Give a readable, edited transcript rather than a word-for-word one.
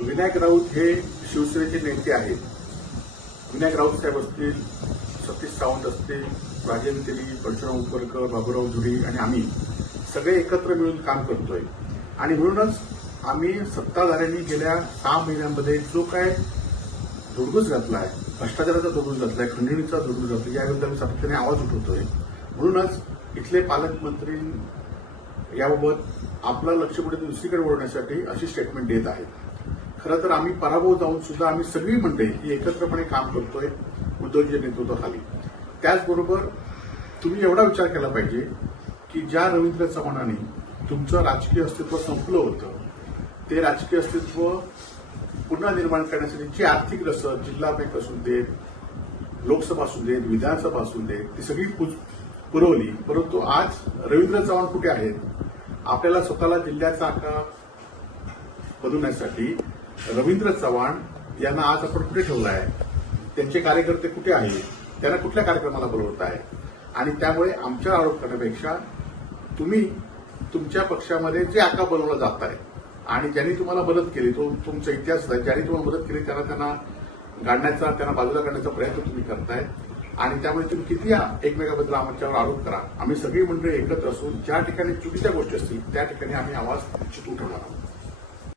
विनायक राऊत हे शिवसेनेचे नेते आहेत. विनायक राऊत साहेब असतील, सतीश सावंत असतील, राजेंद्र तेली, परशुराम उपरकर, बाबूराव धुरी आणि आम्ही सगळे एकत्र मिळून काम करतोय. आणि म्हणूनच आम्ही सत्ताधाऱ्यांनी गेल्या 6 महिन्यांमध्ये जो काय धुडगूस घातलाय, भ्रष्टाचाराचा धुडगूस घातलाय, खंडणीचा धुडगूस घातलाय, याविरुद्ध आम्ही सातत्याने आवाज उठवतोय. म्हणूनच इथले पालकमंत्री याबाबत आपलं लक्ष कुठे दुसरीकडे वळवण्यासाठी अशी स्टेटमेंट देत आहेत. खरं तर आम्ही पराभव जाऊन सुद्धा आम्ही सगळी मंडळी ही एकत्रपणे काम करतोय उद्धवजीच्या नेतृत्वाखाली. त्याचबरोबर तुम्ही एवढा विचार केला पाहिजे की ज्या रवींद्र चव्हाणांनी तुमचं राजकीय अस्तित्व संपलं होतं, ते राजकीय अस्तित्व पुन्हा निर्माण करण्यासाठी जी आर्थिक रसद जिल्हा बँक असू देत, लोकसभा असू देत, विधानसभा असू देत, ती सगळी पुरवली. परंतु आज रवींद्र चव्हाण कुठे आहेत? आपल्याला स्वतःला जिल्ह्याचा आकार बनवण्यासाठी रवींद्र चव्हाण यांना आज आपण कुठे ठेवलं आहे? त्यांचे कार्यकर्ते कुठे आहेत? त्यांना कुठल्या कार्यक्रमाला बोलवत आहे? आणि त्यामुळे आमच्यावर आरोप करण्यापेक्षा तुम्ही तुमच्या पक्षामध्ये जे आका बनवला जात आहे आणि ज्यांनी तुम्हाला मदत केली, तो तुमचा इतिहास आहे, ज्यांनी तुम्हाला मदत केली त्यांना गाडण्याचा, त्यांना बाजूला काढण्याचा प्रयत्न तुम्ही करताय. आणि त्यामुळे तुम्ही किती एकमेकाबद्दल आमच्यावर आरोप करा, आम्ही सगळी मंडळी एकत्र असून ज्या ठिकाणी चुकीच्या गोष्टी असतील त्या ठिकाणी आम्ही आवाज निश्चित उठवणार आहोत.